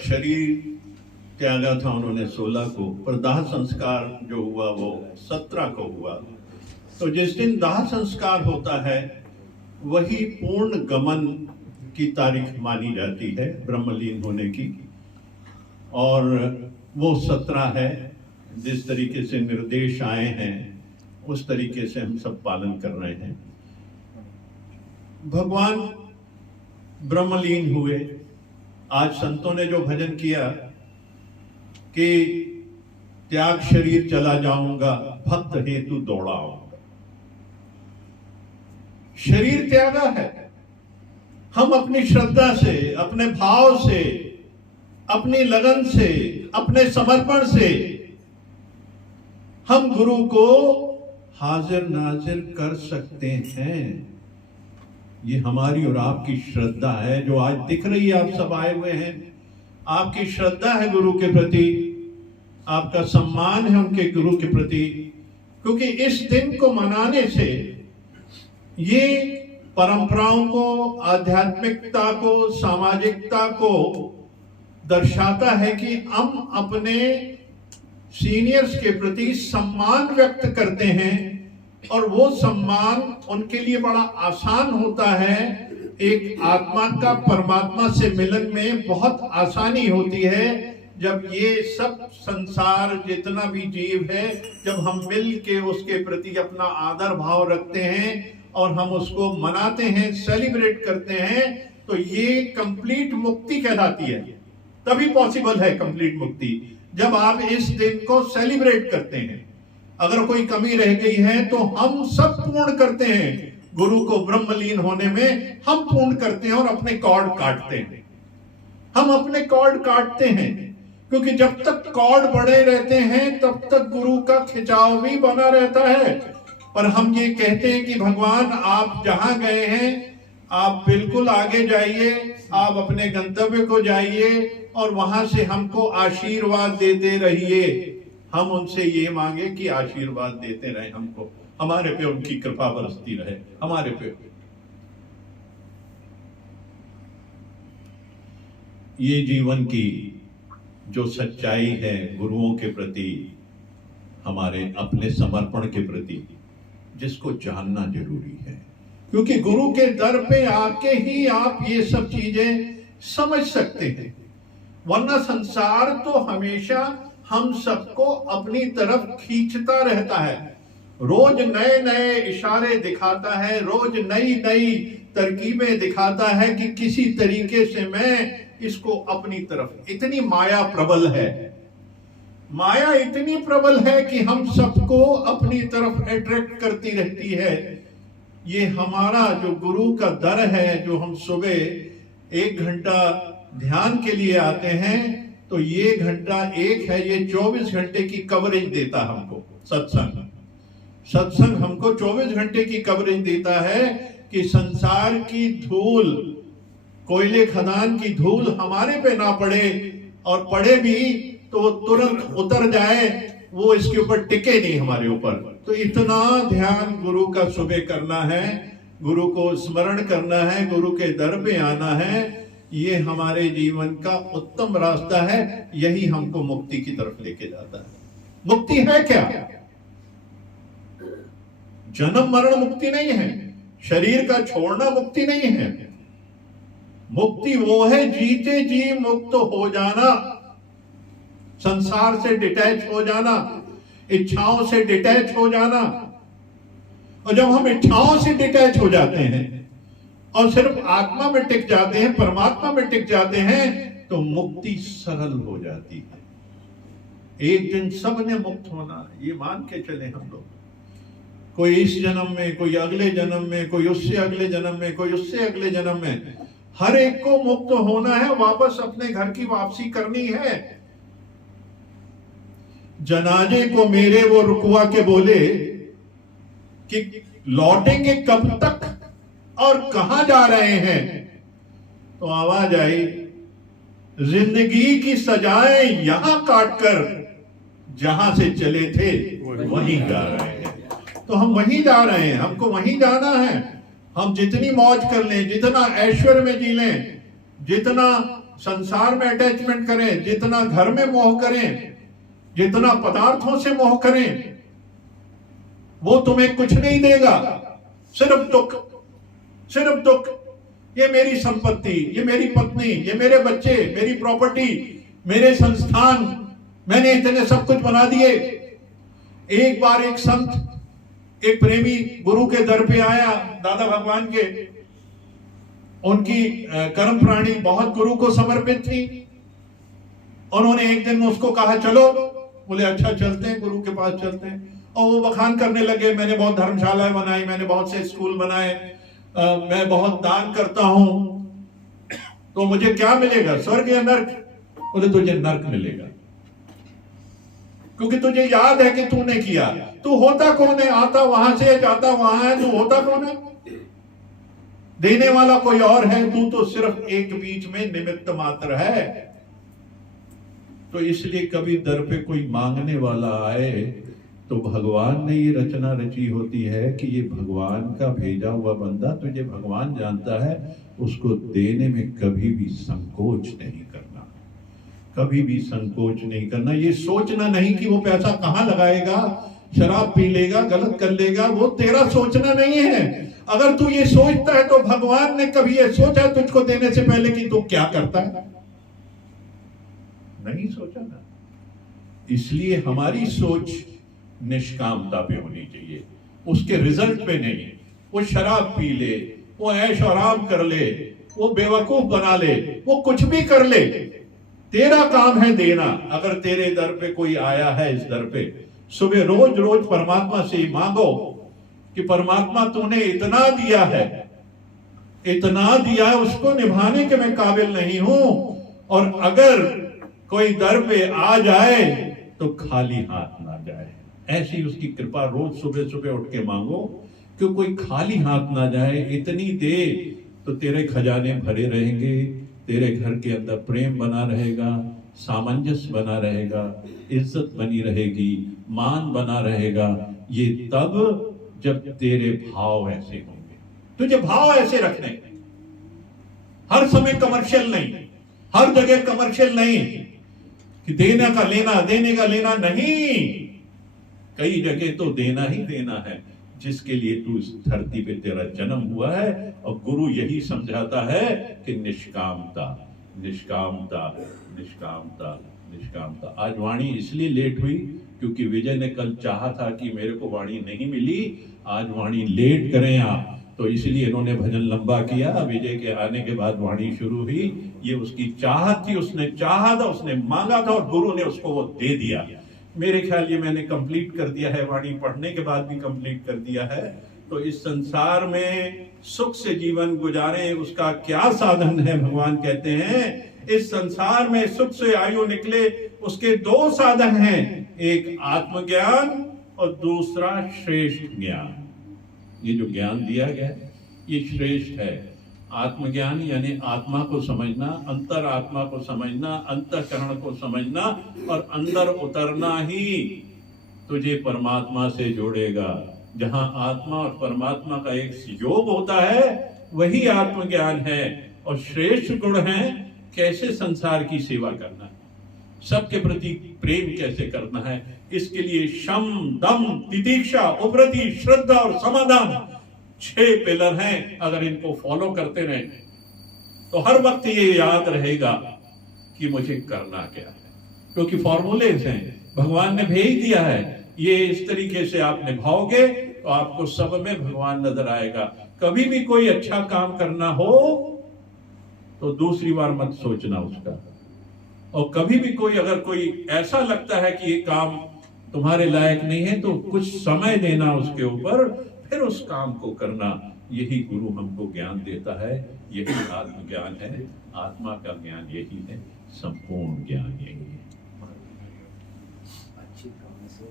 शरीर त्यागा था उन्होंने 16 को, पर दाह संस्कार जो हुआ वो 17 को हुआ। तो जिस दिन दाह संस्कार होता है वही पूर्ण गमन की तारीख मानी जाती है ब्रह्मलीन होने की, और वो 17 है। जिस तरीके से निर्देश आए हैं उस तरीके से हम सब पालन कर रहे हैं। भगवान ब्रह्मलीन हुए। आज संतों ने जो भजन किया कि त्याग शरीर चला जाऊंगा, भक्त हेतु दौड़ा आऊंगा। शरीर त्यागा है। हम अपनी श्रद्धा से, अपने भाव से, अपनी लगन से, अपने समर्पण से हम गुरु को हाजिर नाजिर कर सकते हैं। ये हमारी और आपकी श्रद्धा है जो आज दिख रही है। आप सब आए हुए हैं, आपकी श्रद्धा है गुरु के प्रति, आपका सम्मान है उनके गुरु के प्रति। क्योंकि इस दिन को मनाने से ये परंपराओं को, आध्यात्मिकता को, सामाजिकता को दर्शाता है कि हम अपने सीनियर्स के प्रति सम्मान व्यक्त करते हैं, और वो सम्मान उनके लिए बड़ा आसान होता है। एक आत्मा का परमात्मा से मिलन में बहुत आसानी होती है जब ये सब संसार जितना भी जीव है, जब हम मिल के उसके प्रति अपना आदर भाव रखते हैं और हम उसको मनाते हैं, सेलिब्रेट करते हैं, तो ये कंप्लीट मुक्ति कहलाती है। तभी पॉसिबल है कंप्लीट मुक्ति, जब आप इस दिन को सेलिब्रेट करते हैं। अगर कोई कमी रह गई है तो हम सब पूर्ण करते हैं। गुरु को ब्रह्मलीन होने में हम पूर्ण करते हैं और अपने कॉर्ड काटते हैं। हम अपने कॉर्ड काटते हैं क्योंकि जब तक कॉर्ड बड़े रहते हैं तब तक गुरु का खिंचाव भी बना रहता है। पर हम ये कहते हैं कि भगवान आप जहां गए हैं आप बिल्कुल आगे जाइए, आप अपने गंतव्य को जाइए और वहां से हमको आशीर्वाद देते रहिए। हम उनसे ये मांगे कि आशीर्वाद देते रहे हमको, हमारे पे उनकी कृपा बरसती रहे हमारे पे। ये जीवन की जो सच्चाई है गुरुओं के प्रति, हमारे अपने समर्पण के प्रति, जिसको जानना जरूरी है। क्योंकि गुरु के दर पे आके ही आप ये सब चीजें समझ सकते हैं, वरना संसार तो हमेशा हम सबको अपनी तरफ खींचता रहता है। रोज नए नए इशारे दिखाता है, रोज नई नई तरकीबें दिखाता है कि किसी तरीके से मैं इसको अपनी तरफ। इतनी माया प्रबल है, माया इतनी प्रबल है कि हम सबको अपनी तरफ अट्रैक्ट करती रहती है। ये हमारा जो गुरु का दर है, जो हम सुबह 1 घंटा ध्यान के लिए आते हैं, तो ये घंटा एक है, ये 24 घंटे की कवरेज देता हमको। सत्संग हमको 24 घंटे की कवरेज देता है कि संसार की धूल, कोयले खदान की धूल हमारे पे ना पड़े, और पड़े भी तो वो तुरंत उतर जाए, वो इसके ऊपर टिके नहीं हमारे ऊपर। तो इतना ध्यान गुरु का सुबह करना है, गुरु को स्मरण करना है, गुरु के दर पे आना है। ये हमारे जीवन का उत्तम रास्ता है, यही हमको मुक्ति की तरफ लेके जाता है। मुक्ति है क्या? जन्म मरण मुक्ति नहीं है, शरीर का छोड़ना मुक्ति नहीं है। मुक्ति वो है जीते जी मुक्त हो जाना, संसार से डिटैच हो जाना, इच्छाओं से डिटैच हो जाना। और जब हम इच्छाओं से डिटैच हो जाते हैं और सिर्फ आत्मा में टिक जाते हैं, परमात्मा में टिक जाते हैं, तो मुक्ति सरल हो जाती है। एक दिन सब ने मुक्त होना, ये मान के चले हम लोग। कोई इस जन्म में, कोई अगले जन्म में, कोई उससे अगले जन्म में, कोई उससे अगले जन्म में, हर एक को मुक्त होना है, वापस अपने घर की वापसी करनी है। जनाजे को मेरे वो रुकवा के बोले कि लौटेंगे कब तक और कहां जा रहे हैं, तो आवाज आई, जिंदगी की सजाएं यहां काटकर जहां से चले थे वहीं जा रहे हैं। तो हम वहीं जा रहे हैं, हमको वहीं जाना है। हम जितनी मौज कर लें, जितना ऐश्वर्य में जी लें, जितना संसार में अटैचमेंट करें, जितना घर में मोह करें, जितना पदार्थों से मोह करें, वो तुम्हें कुछ नहीं देगा, सिर्फ दुख, सिर्फ दुख। ये मेरी संपत्ति, ये मेरी पत्नी, ये मेरे बच्चे, मेरी प्रॉपर्टी, मेरे संस्थान, मैंने इतने सब कुछ बना दिए। एक बार एक संत, एक प्रेमी गुरु के दर पे आया, दादा भगवान के। उनकी कर्म प्राणी बहुत गुरु को समर्पित थी। उन्होंने एक दिन उसको कहा चलो, बोले अच्छा चलते हैं, गुरु के पास चलते हैं। और वो बखान करने लगे, मैंने बहुत धर्मशालाएं बनाई, मैंने बहुत से स्कूल बनाए, मैं बहुत दान करता हूं, तो मुझे क्या मिलेगा, स्वर्ग या नर्क? बोले तुझे नर्क मिलेगा, क्योंकि तुझे याद है कि तूने किया। तू होता कौन है? आता वहां से, जाता वहां है, तू होता कौन है? देने वाला कोई और है, तू तो सिर्फ एक बीच में निमित्त मात्र है। तो इसलिए कभी दर पे कोई मांगने वाला आए तो भगवान ने ये रचना रची होती है कि ये भगवान का भेजा हुआ बंदा, तुझे भगवान जानता है, उसको देने में कभी भी संकोच नहीं करना, कभी भी संकोच नहीं करना। ये सोचना नहीं कि वो पैसा कहां लगाएगा, शराब पी लेगा, गलत कर लेगा, वो तेरा सोचना नहीं है। अगर तू ये सोचता है तो भगवान ने कभी ये सोचा तुझको देने से पहले कि तू क्या करता है? नहीं सोचा ना। इसलिए हमारी सोच निष्कामता पे होनी चाहिए, उसके रिजल्ट पे नहीं। वो शराब पी ले, वो ऐश आराम कर ले, वो बेवकूफ बना ले, वो कुछ भी कर ले, तेरा काम है देना। अगर तेरे दर पे कोई आया है, इस दर पे सुबह रोज रोज परमात्मा से ही मांगो कि परमात्मा तूने इतना दिया है, इतना दिया है, उसको निभाने के मैं काबिल नहीं हूं। और अगर कोई दर पे आ जाए तो खाली हाथ ना जाए, ऐसी उसकी कृपा रोज सुबह सुबह उठ के मांगो कि कोई खाली हाथ ना जाए। इतनी दे तो तेरे खजाने भरे रहेंगे, तेरे घर के अंदर प्रेम बना रहेगा, सामंजस्य बना रहेगा, इज्जत बनी रहेगी, मान बना रहेगा। ये तब जब तेरे भाव ऐसे होंगे। तुझे भाव ऐसे रखने, हर समय कमर्शियल नहीं, हर जगह कमर्शियल नहीं कि देने का लेना, देने का लेना नहीं। कई जगह तो देना ही देना है, जिसके लिए तू इस धरती पे तेरा जन्म हुआ है। और गुरु यही समझाता है कि निष्कामता, निष्कामता, निष्कामता, निष्कामता। आज वाणी इसलिए लेट हुई क्योंकि विजय ने कल चाहा था कि मेरे को वाणी नहीं मिली, आज वाणी लेट करें आप, तो इसलिए इन्होंने भजन लंबा किया। विजय के आने के बाद वाणी शुरू हुई। ये उसकी चाहत थी, उसने चाहा था, उसने मांगा था और गुरु ने उसको वो दे दिया। मेरे ख्याल ये मैंने कंप्लीट कर दिया है, वाणी पढ़ने के बाद भी कंप्लीट कर दिया है। तो इस संसार में सुख से जीवन गुजारें, उसका क्या साधन है? भगवान कहते हैं इस संसार में सुख से आयु निकले, उसके दो साधन हैं, एक आत्मज्ञान और दूसरा श्रेष्ठ ज्ञान। ये जो ज्ञान दिया गया है ये श्रेष्ठ है। आत्मज्ञान यानी आत्मा को समझना, अंतर आत्मा को समझना, अंतःकरण को समझना, और अंदर उतरना ही तुझे परमात्मा से जोड़ेगा। जहां आत्मा और परमात्मा का एक योग होता है वही आत्मज्ञान है। और श्रेष्ठ गुण है कैसे संसार की सेवा करना है, सबके प्रति प्रेम कैसे करना है। इसके लिए शम, दम, तितिक्षा, उपरति, श्रद्धा और समाधान 6 पिलर हैं। अगर इनको फॉलो करते रहे तो हर वक्त ये याद रहेगा कि मुझे करना क्या है, क्योंकि फॉर्मूलेज हैं, भगवान ने भेज दिया है। ये इस तरीके से आप निभाओगे तो आपको सब में भगवान नजर आएगा। कभी भी कोई अच्छा काम करना हो तो दूसरी बार मत सोचना उसका। और कभी भी कोई अगर कोई ऐसा लगता है कि ये काम तुम्हारे लायक नहीं है तो कुछ समय देना उसके ऊपर, फिर उस काम को करना। यही गुरु हमको ज्ञान देता है, यही आत्मज्ञान है। आत्मा का ज्ञान यही है, संपूर्ण ज्ञान यही है।